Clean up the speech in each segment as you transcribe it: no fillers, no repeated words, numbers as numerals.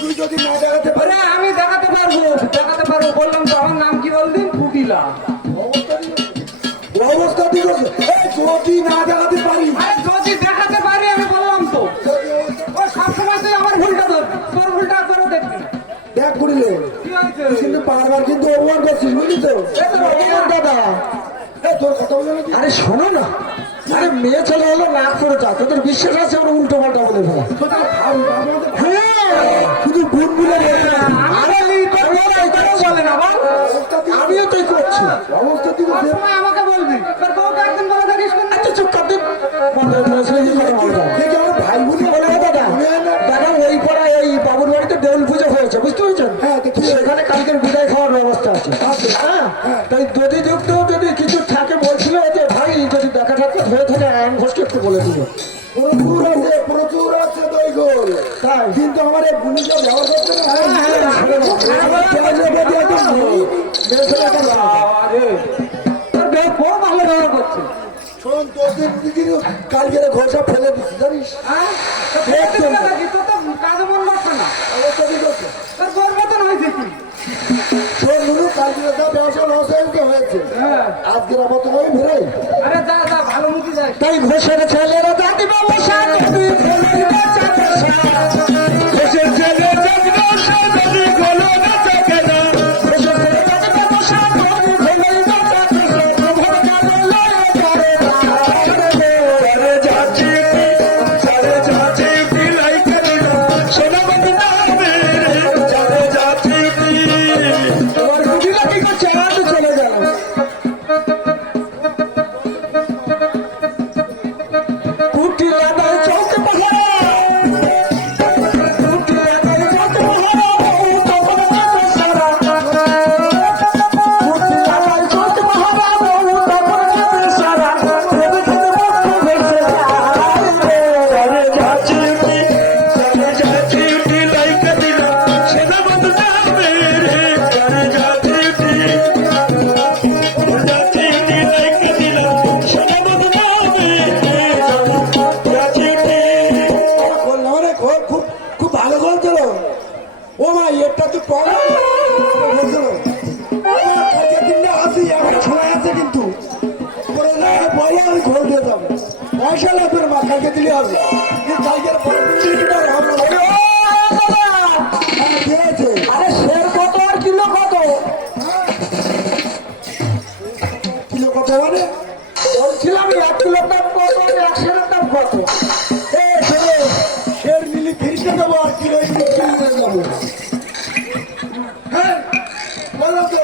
তুই যদি না দেখাতে পারে আমি দেখাতে পারবো বললাম তো আমার নাম কি বলদিন ফুটিলা অবস্থা ঠিক আছে যদি না দেখাতে পারি যদি দেখাতে পারি আমি বললাম তো ও সবসময় তুই আমার ভুলটা ধর তোর ভুলটা করে দেখবি দেখ করিলে কিন্তু বারবার কিন্তু অপমান করছিস বুঝলি তো দাদা তোর কথা বলে নাকি আরে শোনো না আরে মেয়ে ছেলে হলো নাক করে তা তোদের বিশ্বাস আছে আমরা উল্টো পাল্টা বলে ফেলা শুধু ভুল ভুলে আরে বলে না বল আমিও তাই করছি অবস্থা ঠিক আছে আমাকে বলবি তোর বউকে একদিন বলে থাকিস আচ্ছা চুপ কর তুই ভাই বলি বলে দাদা দাদা ওই পাড়ায় এই বাবুর বাড়িতে দেউল পুজো হয়েছে বুঝতে পেরেছেন সেখানে কালকের বিদায় খাওয়ার ব্যবস্থা আছে হ্যাঁ তাই যদি যুক্ত যদি কিছু থাকে বলছিল যে ভাই যদি দেখা সাক্ষাৎ হয়ে থাকে আইন ঘোষকে একটু বলে দিল প্রচুর আছে দৈগোল তাই কিন্তু আমার এই ভূমিকা ব্যবহার করতে বউ ভালো ব্যবহার করছে শোন তোর কালকে ঘোষা ফেলে দিচ্ছি জানিস তোর তো কাজে মন বসছে না অবস্থা ঠিক আছে তোর বউর মতন হয়েছে কি শোন নুনু কালকে যা ব্যবসা লস হয়েছে আজকের আবার তোমায় ফেরাই আরে যা যা ভালো মুখি যাই তাই ঘোষের ছেলেরা জাতি ব্যবসা করবি ঘোষের ছেলে জাতি ব্যবসা করবি গলো না থাকে না ঘোষের ছেলে জাতি ব্যবসা করবি গলো না থাকে না প্রভুর কাছে লয়ে করে আরে যাচ্ছি সারে যাচ্ছি বিলাই করি না সোনা বন্ধু না মেরে সারে যাচ্ছি তোমার বুঝিলা কি করছে আজ চলে যাও পয়সা লাগবে না কালকে দিলে হবে কালকের পরের দিন আরে শের কত আর কিলো কত কিলো কত মানে বলছিলাম 1 কিলোর দাম কত 1 শেরের দাম কত শের মিলি ফিরতে দেবো আর কিলো কিনতে যাবো হ্যাঁ বলো তো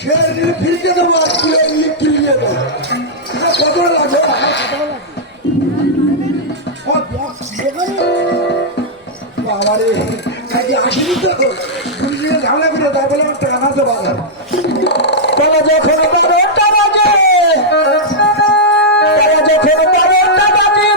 শের মিলি ফিরতে দেবো আর কিলো মিলি কিনতে দেবো কত লাগবে বাবারে কাজে আসেনি তো পুলিশে ঝামেলা করে তাই বলে আমার টাকা মারতে বাজার তারা যখন বারোটা বাজে তারা যখন বারোটা বাজে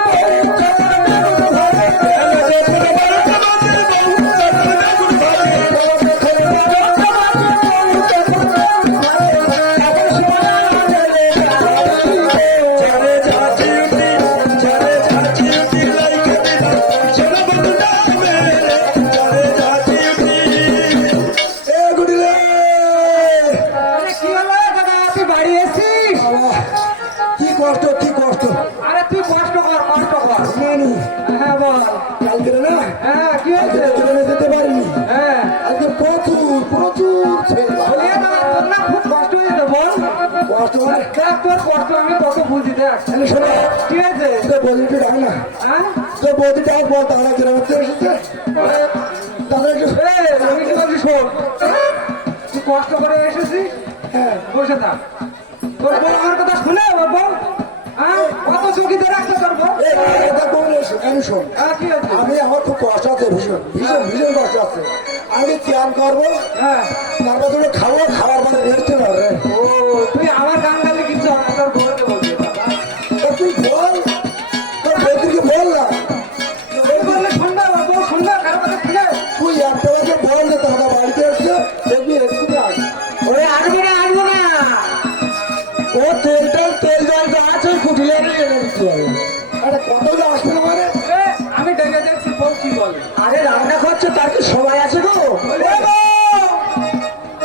আমি কত বুঝি দেখ ঠিক আছে বদিটা ডাক না তো বদিটা বল তারা গ্রামের থেকে এসেছে আমি কি বলছি শোন তুই কষ্ট করে এসেছিস হ্যাঁ বসে থাক তোর বউ আমার কথা শুনে বাবা হ্যাঁ কত চুকিতে রাখতে পারবো আমি আমার খুব কষ্ট আছে ভীষণ ভীষণ ভীষণ কষ্ট আছে আমি ত্যাগ করবো হ্যাঁ তারপর তুমি খাওয়ার মানে রেস্টে পারবে ও তুই আমার গান গালি কিছু হবে না তোর বউকে বলবি তুই বল তোর বৌদিকে বল না বললে শুনবে বউ শুনবে কারো কথা শুনে তুই একটা বাজে বল যে দাদা বাড়িতে এসছে দেখবি এক্ষুনি আসবে ওরে আসবো না ও তেল জল যা আছে কুটিলে আরে কত যে আসবে না মানে আমি ডেকে দেখছি বউ কি বল বল। আরে রান্না করছো তার কি সময় আছে গো? এ গো!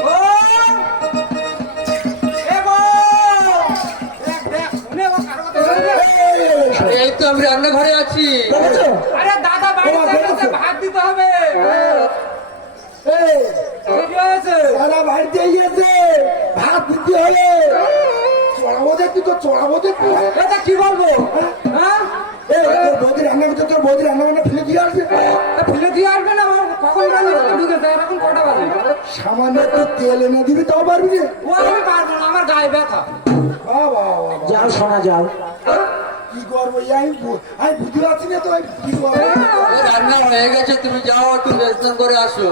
ও! এ গো! দেখ, দেখ, শুনে ও কারো কথা শুনবে? এই তো আমি রান্নাঘরে আছি। দেখেছো? আরে দাদা বাড়িতে এসেছে, ভাত দিতে হবে। এই, কি হয়েছে? দাদা বাড়িতে গিয়েছে, ভাত দিতে হলে চড়াবো দেখবি তো, চড়াবো দেখবি। এটা কি বলবো? হ্যাঁ? এই, তোর বৌদি রান্না করতে, তোর বৌদি রান্না বান্না ফেলে দিয়ে আসবে। তা ফেলে দিয়ে আসবে না? কখন রান্না করতে ঢুকেছে? আর এখন কটা বাজে? সামান্য একটু তেল এনে দিবি তাও পারবি না। ও আমি পারবো না, আমার গায়ে ব্যথা। বাবা, যাও শোনা যাও। কি করবো এই আমি বুঝতে পারছি না তো, আমি কি করবো? রান্না হয়ে গেছে, তুমি যাও একটু স্নান করে আসো।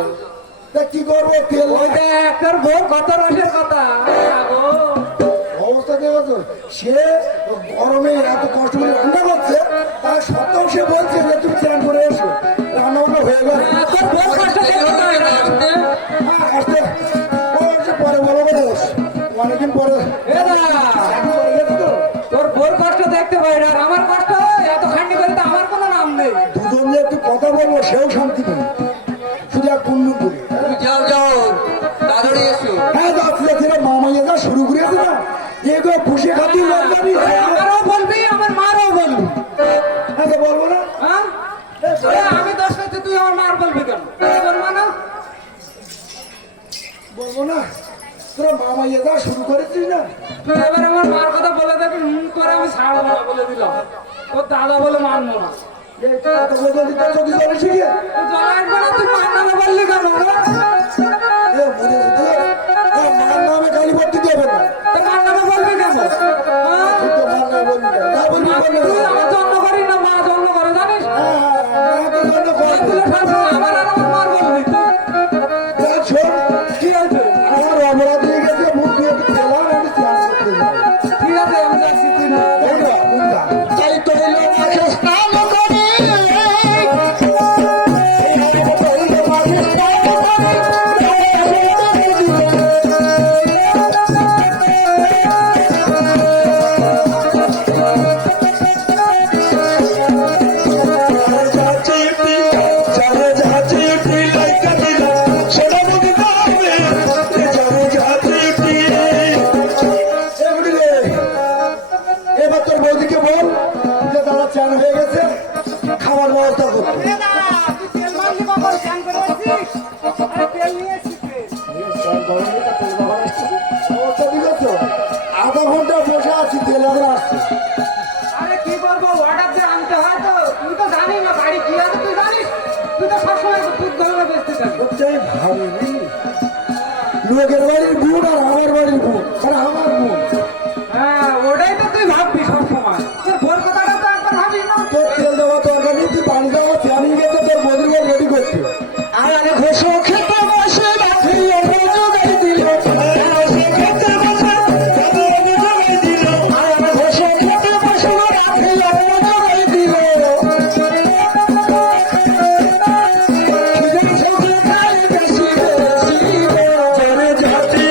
তা কি করবো তেল ওইটা একটার বউ কত রসের কথা। আগো। অবস্থা দেখো, সে গরমে এত কষ্ট করে রান্না করছে, তার সত্ত্বেও সে বলছে যে তুমি চান করে এসো, রান্না বান্না হয়ে গেল। তোর বউ কষ্ট করতে হয় না। হ্যাঁ, আসতে ও এসে পরে বলো বলে অনেকদিন পরে এ দাদা, পরে গেছে তো, তোর বউর কষ্ট দেখতে পাই না, আর আমার কষ্ট এত খান্ডি করে তো আমার কোনো নাম নেই। দুজন যে একটু কথা বলবো সেও শান্তি নেই, শুধু এক পুণ্য করে। তুমি যাও যাও, তাড়াতাড়ি এসো। হ্যাঁ যাচ্ছি যাচ্ছি, মামাইয়া যা শুরু করেছে না, এগুলো পুষে খাতি লাগবে। আমারও বলবি, আমার মারও বলবি। হ্যাঁ তো বলবো না, হ্যাঁ? এ, আমি দোষ করছি, তুই আমার মার বলবি কেন? বলবো না? বলবো না, তোরা মামাইয়া যা শুরু করেছিস না, তুই এবার আমার মার কথা বলে দেবি, করে আমি ছাড়বো না বলে দিলাম। তোর দাদা বলে মানবো না। এই কথা বলতে দিতে চোখে জলে শিখে তুই জল আসবে না, তুই মার নামে বললি কেন? মার নামে গালি ভর্তি দেবে না, তোর মার নামে বলবি কেন? হ্যাঁ? তুই তো মার নামে বলবি না, না বলবি বলবি তুই না। আমার জন্ম করিস না, মা জন্ম করে জানিস? হ্যাঁ, তোর জন্য করবো। তুই ঠাকুর, আমার আর আমার মার বলবি তুই। এই শোন, কি আছে? আমার অপরাধ হয়ে গেছে, মুখ দিয়ে একটু খেলাম, আমি স্নান করতে যাবো। ঠিক আছে, আমি যাচ্ছি, তুই না। এই না, মুখ দা। তাই তো এলো মাঝে স্নান করে। এই বুঝলি, এবার তোর বৌদিকে বল যে দাদা চান হয়ে গেছে, খাবার ব্যবস্থা করতে। এ না, তুই তেল মারলি কখন? স্নান করে এসেছিস? আরে তেল নিয়ে এসেছিস তেল। ব্যবস্থা দিয়েছ? আধা ঘন্টা বসে আছি, তেল এখন আসছে। আরে কি করবো, অর্ডার দিয়ে আনতে হয় তো। তুই তো জানিস না বাড়ি কি আছে, তুই জানিস? তুই তো সবসময় দুধ ধরে বেচতে থাকিস। সবচেয়ে ভালো বুঝলি? লোকের বাড়ির বোন আর আমার বাড়ির বোন, আর আমার বোন। হ্যাঁ, ওটাই তো তুই ভাববি সবসময়। তোর বোর কথাটা তো একবার ভাবিস না। তোর তেল দেওয়া দরকার নেই, তুই বাড়ি যাওয়া চালিয়ে গেছে তোর বৌদির বল রেডি করতে। আর আমি ঘোষো খেতে বসে রাখি জোগাই দিল। ঘোষো খেতে বসে জোগাই দিল। আর আমি ঘোষো খেতে বসে রাখি জোগাই দিল। খিদে চোখে খাই বেশি বেশি গো। জনে জাতি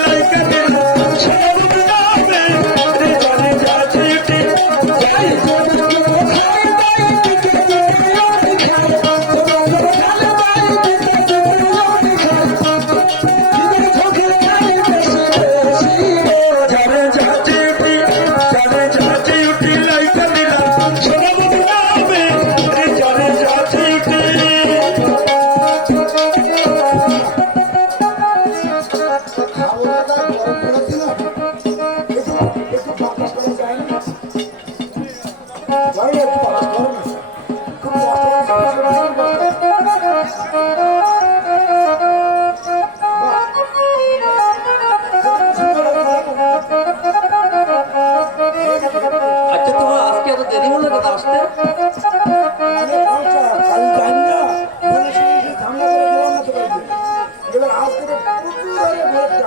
লাইকা দিল। সব নামে জনে জাতি যাই জনে কি খাই তাই দিকে দিকে খাই। খাবো না, তার গরম পড়েছে না, একটু বাতাস করা যায় না? যাই একটু বাতাস করো না, খুব কষ্ট হচ্ছে। আচ্ছা, তোমার আজকে এত দেরি হলো কেন আসতে? অনেক খরচা, কাল জানি না, বলে শুনে এসে ঝামেলা করে গেলাম না তো বাড়িতে। এবার আজকে তো প্রচুর আরে খরচা।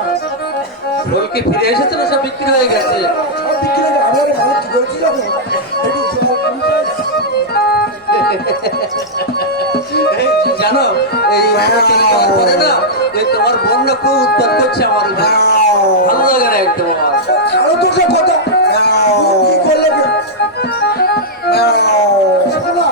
রোল কি ফিরে এসেছে না সব বিক্রি হয়ে গেছে? সব বিক্রি হয়ে গেছে, আমি ভালো কি করছি যখন একটু এই জানো, এই পরে না এই তোমার বোন না খুব উৎপাত করছে আমার উপর। ভালো লাগে না একদম আমার। আরো তো সব কথা কি করলে শোনো না,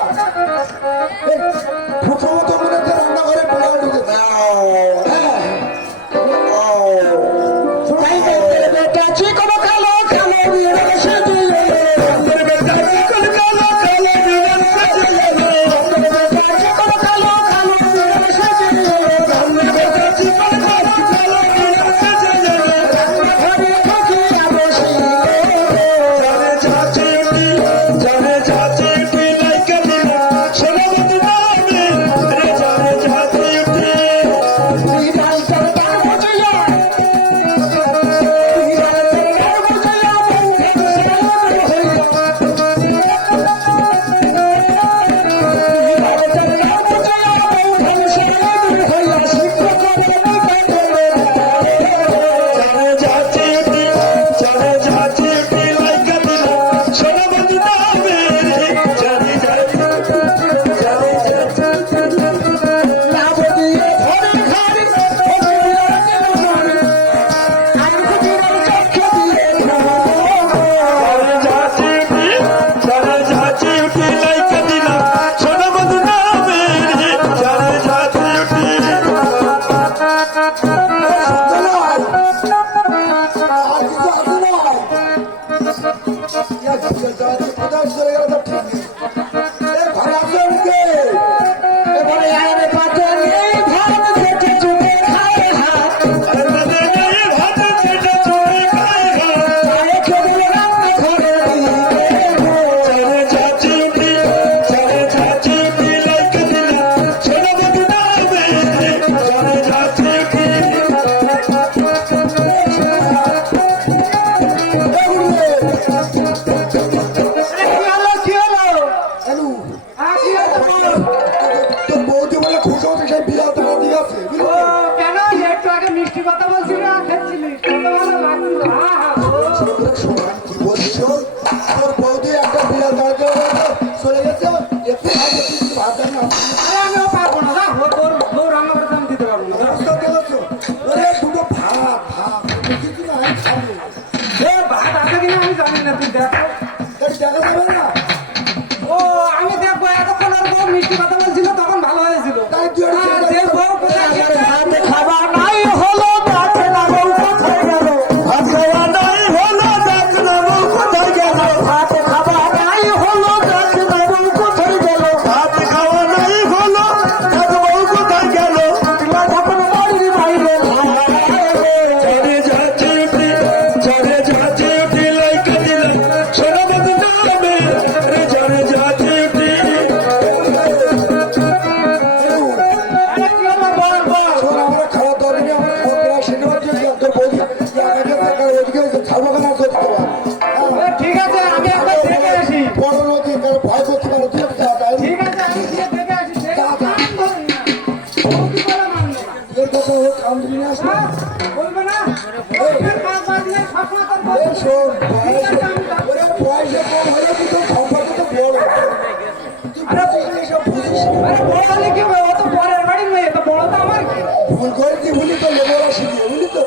কোথায় চলে গেল তো ঠিক নেই। ঘরে আসবে ওকে এবারে আর পাতে নেই ভাত খেতে চুকে খায় হাত তাতে গায়ে ভাত খেতে চলে খায় আয়ে কেবল রান্না ঘরে চলে যাচ্ছি উঠি লাইক দিলা ছেড়ে বন্ধু নামে চলে যাচ্ছি উঠি কি হলো আলু হ্যাঁ কি হলো তোর বৌদি বলে খুশি হচ্ছে সেই বিয়া টাকা দিয়ে আছে ও কেন একটু আগে মিষ্টি কথা বলছিল খেয়েছিলি কত ভালো লাগছিল সমান কি বলছো তোর বৌদি একটা বিয়া দাঁড়িয়ে চলে গেছে একটু আগে কিছু ভাত দেন না আরে আমিও পারবো না যা বউ রান্না করে দাম দিতে পারবো না রাস্তা দেখেছো ওরে দুটো ভাত ভাত কিছু না আমি খাবো ভাত আছে কিনা আমি জানি না তুই দেখ দেখা যাবে না ও আমি দেখবো এতক্ষণ ওর বউ মিষ্টি কথা বলছিল তখন ভালো হয়েছিল তাই তুই ওর আর যে বউ কোথায় গেছে? ভাত খাওয়া নাই হলো ভাত না বউ কোথায় গেল ভাত খাওয়া নাই হলো দেখ না বউ কোথায় গেল ভাত খাওয়া নাই হলো ভাত না বউ কোথায় গেল ভাত খাওয়া নাই হলো দেখ বউ কোথায় গেল তুলা যখন বাড়ির বাইরে চলে যাচ্ছি উঠি লাইক দিলা ছেড়ে বন্ধু নামে চলে যাচ্ছি উঠি আরে কি হলো বল বল শোন আমরা খাওয়া দাওয়া নিয়ে আমরা খাওয়া দাওয়া সেটা হচ্ছে তোর বৌদি ওদিকে খাবো কেনা করতে পারবো এ, ঠিক আছে আমি একবার দেখে আসি বড় নদী কারো ভয় করতে পারো তুই যাওয়া যায় ঠিক আছে আমি গিয়ে দেখে আসি দেখে কান ধরুন না বউ কি বলে মানবে না এর কথা হোক কাম দিবি না আসলে হ্যাঁ? বলবে না ওর কাজ বাজলে সবসময় তোর বউ এই শোন ঠিক আছে আমি যাবো। ওরে পয়সা কম হলে কিন্তু সম্পর্ক তো বড় তুই বুঝিস এসব বুঝিস আরে বড় হলে কি হবে ও তো পরের বাড়ির মেয়ে তো বড় তো আমার কি ভুল করেছি বুঝলি তো লেবরা শিখিয়ে বুঝলি তো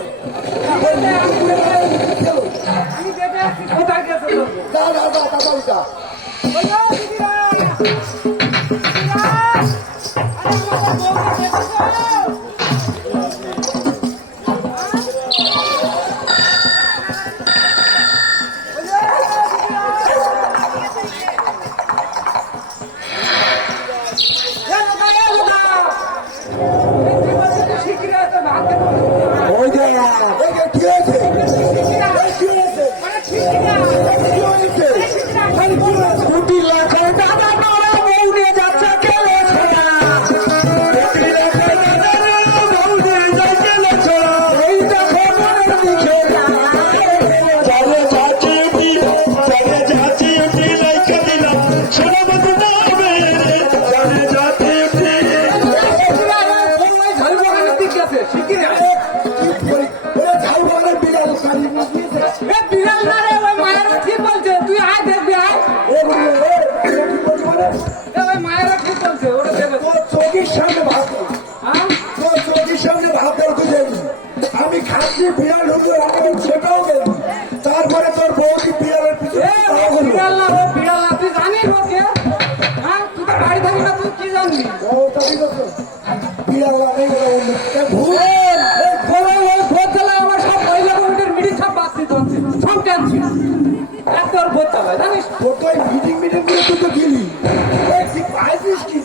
আমি দেখে আসছি কোথায় গেছে তোর বউ। যা যা যা তাড়াতাড়ি যা বলো দিদিরা দিদিরা আরে আমার বউকে দেখেছো ওই যে এই যে কি হয়েছে কি হয়েছে কি হয়েছে কোটি লাখের দাদা নড়া বউ নিয়ে যাচ্ছে কেলে ছোড়া এই দেখো মনের দিকে চলে যাচ্ছি উঠি লাইক দিলা ছেড়ে বন্ধু নামে চলে যাচ্ছি উঠি কি বলি ওরে যাই বলে বিড়াল কালি বুঝিয়েছে বিড়াল না রে ওই মায়েরা ঠিক বলছে তুই আয় দেখবি আয় ও বলি ও কি বলি মানে ওই মায়েরা ঠিক বলছে ওটা দেখবে তোর চোখের সামনে ভাত হ্যাঁ তোর চোখের সামনে ভাত দেওয়া তুই দেখবি আমি খাচ্ছি বিড়াল ঢুকে আমার ছোটাও গেলি তারপরে তোর বউকে বিড়ালের পিছনে এ, ও বিড়াল না ও বিড়াল না তুই জানিস ওকে হ্যাঁ তুই তো বাড়ি থাকি না তুই কি জানবি ব্যবস্থা ঠিক আছে বিড়াল লাগে ভুল ওই ভোট চালায় আমার সব মহিলা কমিটির মিটিং সব বাদ দিতে হচ্ছে সব ক্যান্সেল এক তোর ভোট চালায় জানিস তোর তো মিটিং করে তুই তো গেলি তুই পাইছিস কি